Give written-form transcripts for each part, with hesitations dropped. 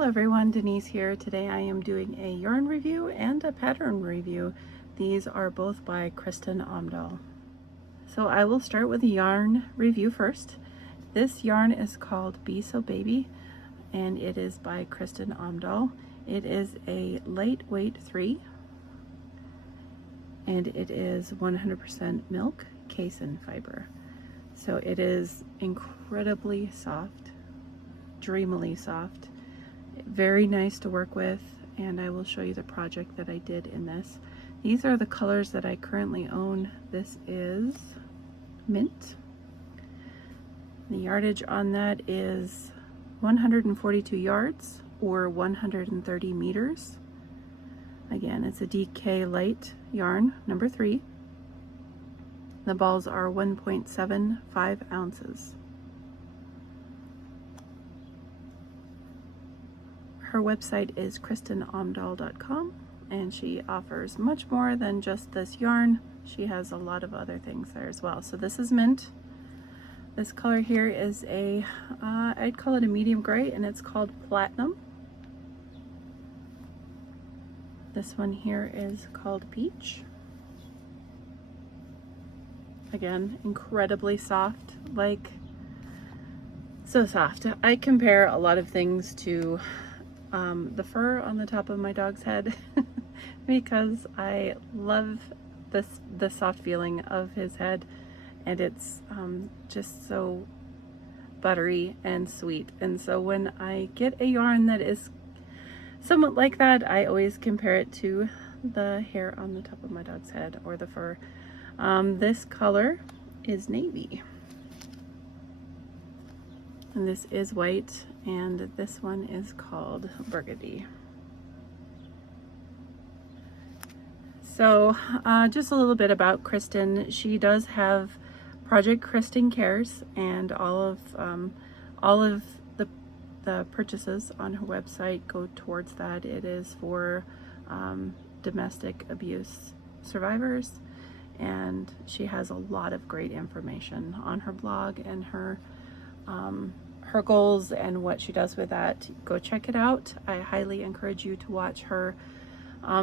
Hello everyone, Denise here. Today I am doing a yarn review and a pattern review. These are both by Kristin. So I will start with the yarn review first. This yarn is called Be So Baby and it is by Kristin. It is a lightweight 3 and it is 100% milk casein fiber. So it is incredibly soft, dreamily soft. Very nice to work with, and I will show you the project that I did in this. These are the colors that I currently own. This is mint. The yardage on that is 142 yards or 130 meters. Again, it's a DK light yarn, number 3. The balls are 1.75 ounces. Her website is kristinamdahl.com, and she offers much more than just this yarn. She has a lot of other things there as well. So this is mint. This color here is a, I'd call it a medium gray, and it's called platinum. This one here is called peach. Again, incredibly soft, like so soft. I compare a lot of things to the fur on the top of my dog's head because I love the soft feeling of his head, and it's just so buttery and sweet. And so when I get a yarn that is somewhat like that, I always compare it to the hair on the top of my dog's head or the fur. This color is navy, and this is white, and this one is called burgundy. So just a little bit about Kristin. She does have Project Kristin Cares, and all of the purchases on her website go towards that. It is for domestic abuse survivors, and she has a lot of great information on her blog and her goals and what she does with that. Go check it out. I highly encourage you to watch her.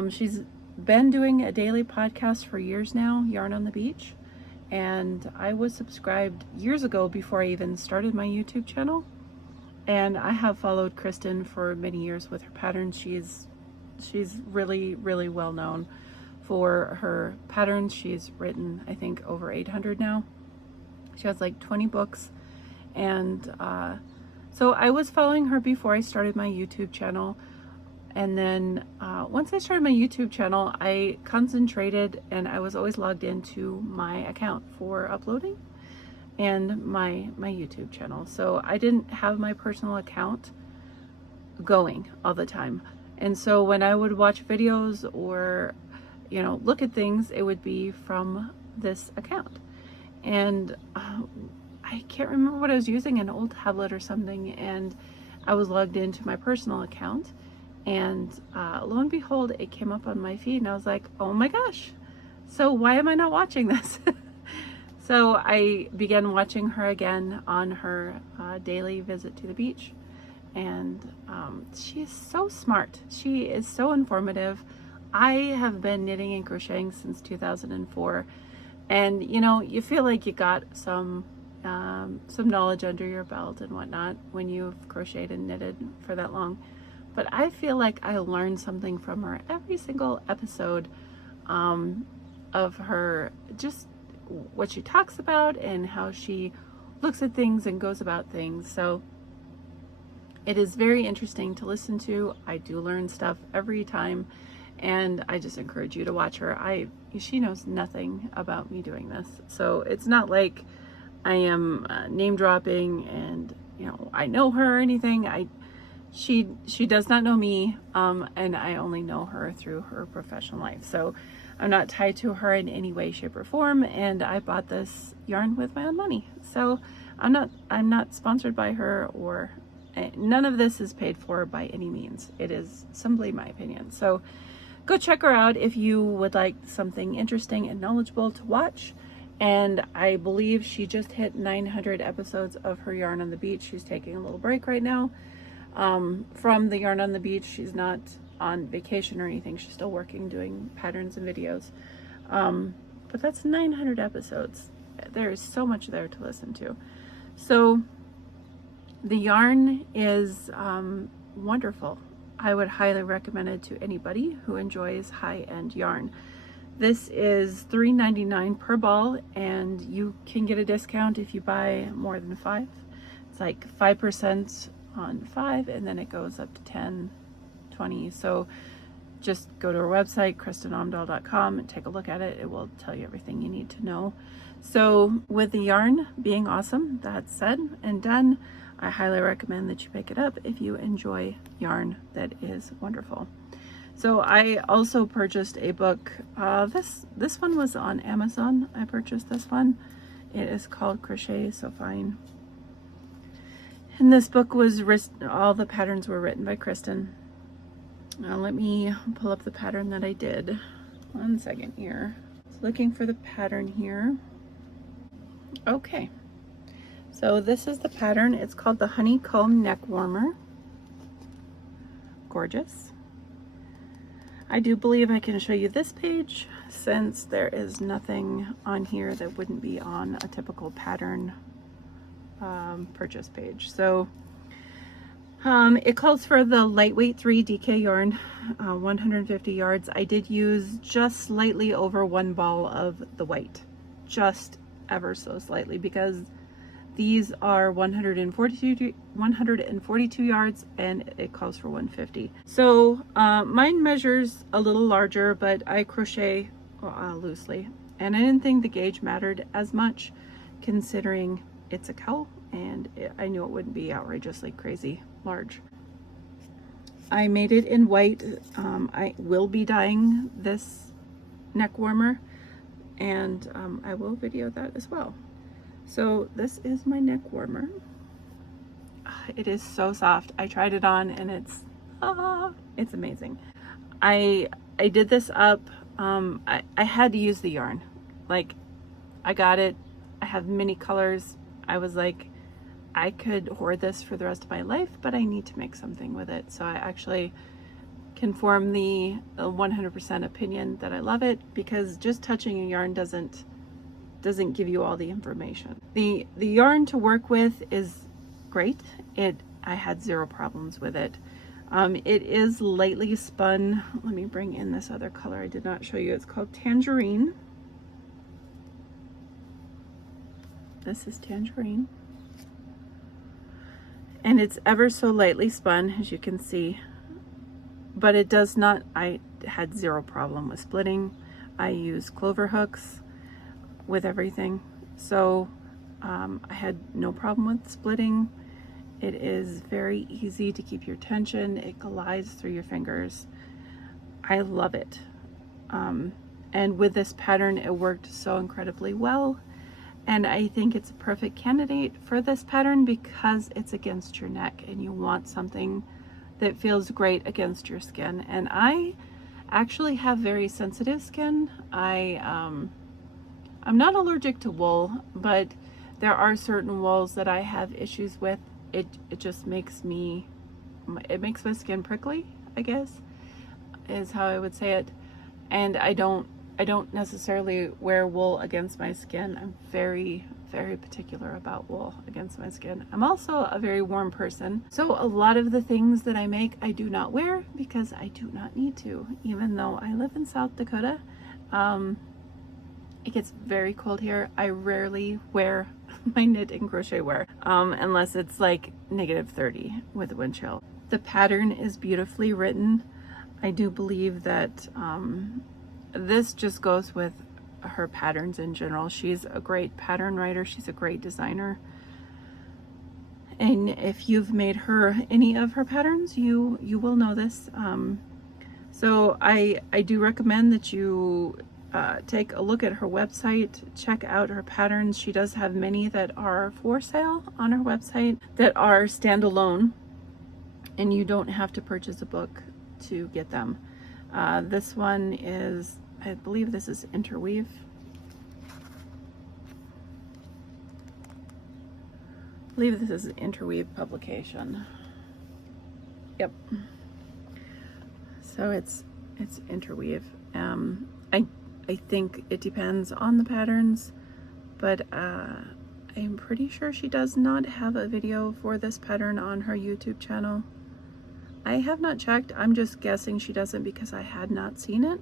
She's been doing a daily podcast for years now, Yarn on the Beach, and I was subscribed years ago before I even started my YouTube channel, and I have followed Kristin for many years with her patterns. She's really well known for her patterns. She's written, I think, over 800 now. She has like 20 books. And so I was following her before I started my YouTube channel. And then once I started my YouTube channel, I concentrated, and I was always logged into my account for uploading and my YouTube channel. So I didn't have my personal account going all the time. And so when I would watch videos or, you know, look at things, it would be from this account. And I can't remember what I was using, an old tablet or something, and I was logged into my personal account, and lo and behold, it came up on my feed, and I was like, oh my gosh, so why am I not watching this? So I began watching her again on her daily visit to the beach, and she is so smart. She is so informative. I have been knitting and crocheting since 2004, and you know, you feel like you got some knowledge under your belt and whatnot when you've crocheted and knitted for that long. But I feel like I learned something from her every single episode of her, just what she talks about and how she looks at things and goes about things. So it is very interesting to listen to. I do learn stuff every time, and I just encourage you to watch her. She knows nothing about me doing this, so it's not like I am name dropping and, you know, I know her or anything. She does not know me, and I only know her through her professional life. So I'm not tied to her in any way, shape, or form, and I bought this yarn with my own money. So I'm not sponsored by her, or none of this is paid for by any means. It is simply my opinion. So go check her out if you would like something interesting and knowledgeable to watch. And I believe she just hit 900 episodes of her Yarn on the Beach. She's taking a little break right now. from the Yarn on the Beach. She's not on vacation or anything. She's still working, doing patterns and videos. But that's 900 episodes. There is so much there to listen to. So the yarn is wonderful. I would highly recommend it to anybody who enjoys high-end yarn. This is $3.99 per ball, and you can get a discount if you buy more than 5. It's like 5% on 5, and then it goes up to 10, 20. So just go to our website, kristinomdahl.com, and take a look at it. It will tell you everything you need to know. So with the yarn being awesome, that said and done, I highly recommend that you pick it up if you enjoy yarn that is wonderful. So I also purchased a book. This one was on Amazon. I purchased this one. It is called Crochet So Fine. And this book was all the patterns were written by Kristin. Now let me pull up the pattern that I did. 1 second here. Looking for the pattern here. Okay. So this is the pattern. It's called the Honeycomb Neck Warmer. Gorgeous. I do believe I can show you this page, since there is nothing on here that wouldn't be on a typical pattern purchase page. So it calls for the lightweight 3 DK yarn, 150 yards. I did use just slightly over 1 ball of the white, just ever so slightly, because these are 142 yards and it calls for 150. So mine measures a little larger, but I crochet loosely, and I didn't think the gauge mattered as much, considering it's a cowl, and I knew it wouldn't be outrageously crazy large. I made it in white. I will be dyeing this neck warmer, and I will video that as well. So this is my neck warmer. It is so soft. I tried it on and it's amazing. I did this up. I had to use the yarn. Like, I got it. I have many colors. I was like, I could hoard this for the rest of my life, but I need to make something with it. So I actually can form the 100% opinion that I love it, because just touching a yarn doesn't give you all the information. The yarn to work with is great. I had 0 problems with it. It is lightly spun. Let me bring in this other color I did not show you. It's called Tangerine. This is Tangerine. And it's ever so lightly spun, as you can see. But it does not, I had 0 problem with splitting. I use clover hooks with everything, so I had no problem with splitting. It is very easy to keep your tension. It glides through your fingers. I love it. And with this pattern, it worked so incredibly well, and I think it's a perfect candidate for this pattern because it's against your neck and you want something that feels great against your skin. And I actually have very sensitive skin. I'm not allergic to wool, but there are certain wools that I have issues with. It just makes my skin prickly, I guess, is how I would say it. And I don't necessarily wear wool against my skin. I'm very, very particular about wool against my skin. I'm also a very warm person. So a lot of the things that I make, I do not wear because I do not need to. Even though I live in South Dakota, it gets very cold here. I rarely wear my knit and crochet wear, unless it's like -30 with a wind chill. The pattern is beautifully written. I do believe that this just goes with her patterns in general. She's a great pattern writer. She's a great designer. And if you've made her any of her patterns, you will know this. So I do recommend that you take a look at her website, check out her patterns. She does have many that are for sale on her website that are standalone, and you don't have to purchase a book to get them. This one is, I believe this is Interweave. I believe this is an Interweave publication. Yep. So it's interweave. I think it depends on the patterns, but I'm pretty sure she does not have a video for this pattern on her YouTube channel. I have not checked. I'm just guessing she doesn't because I had not seen it.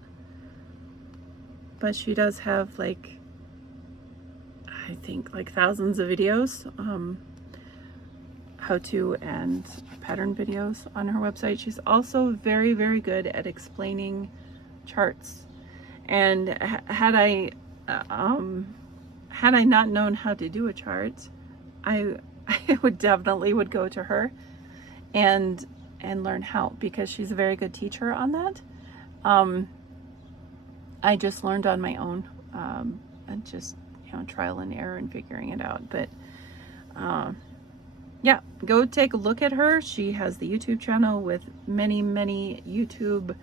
But she does have, like, I think like thousands of videos, how-to and pattern videos on her website. She's also very, very good at explaining charts. And had I not known how to do a chart, I would definitely go to her and learn how, because she's a very good teacher on that. I just learned on my own, and just, you know, trial and error and figuring it out. But yeah, go take a look at her. She has the YouTube channel with many, many YouTube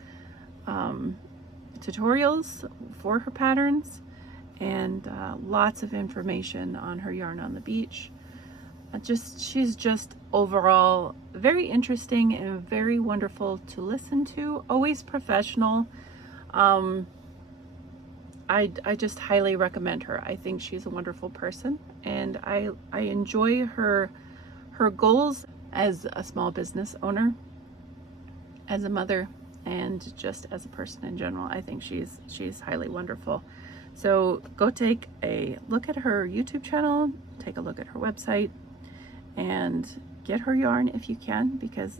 tutorials for her patterns, and lots of information on her yarn on the beach. She's just overall very interesting and very wonderful to listen to, always professional. I just highly recommend her. I think she's a wonderful person, and I enjoy her goals as a small business owner, as a mother, and just as a person in general. I think she's highly wonderful. So go take a look at her YouTube channel, take a look at her website, and get her yarn if you can, because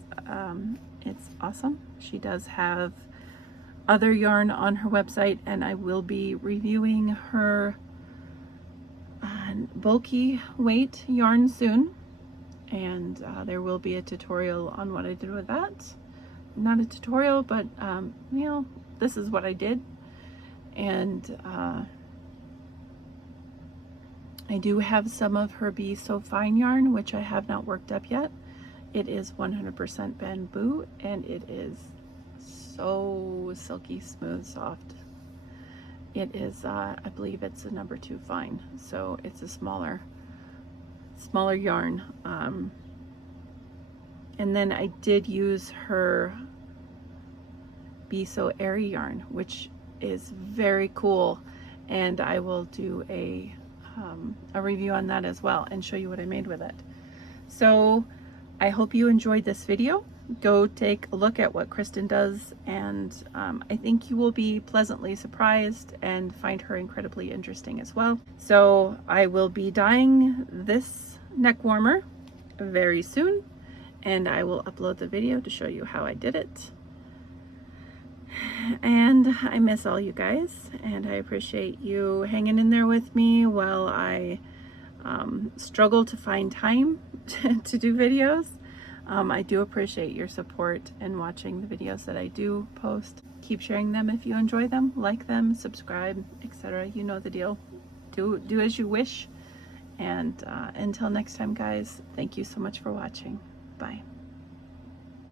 it's awesome. She does have other yarn on her website, and I will be reviewing her bulky weight yarn soon, and there will be a tutorial on what I did with that. Not a tutorial, but you know, this is what I did. And I do have some of her Be So Fine yarn, which I have not worked up yet. It is 100% bamboo, and it is so silky smooth, soft. It is I believe it's a number 2 fine, so it's a smaller yarn. And then I did use her Be So Airy yarn, which is very cool, and I will do a review on that as well and show you what I made with it. So I hope you enjoyed this video. Go take a look at what Kristin does, and I think you will be pleasantly surprised and find her incredibly interesting as well. So I will be dyeing this neck warmer very soon, and I will upload the video to show you how I did it. And I miss all you guys, and I appreciate you hanging in there with me while I struggle to find time to do videos. I do appreciate your support and watching the videos that I do post. Keep sharing them if you enjoy them, like them, subscribe, etc. You know the deal. Do as you wish. And until next time, guys, thank you so much for watching. Bye.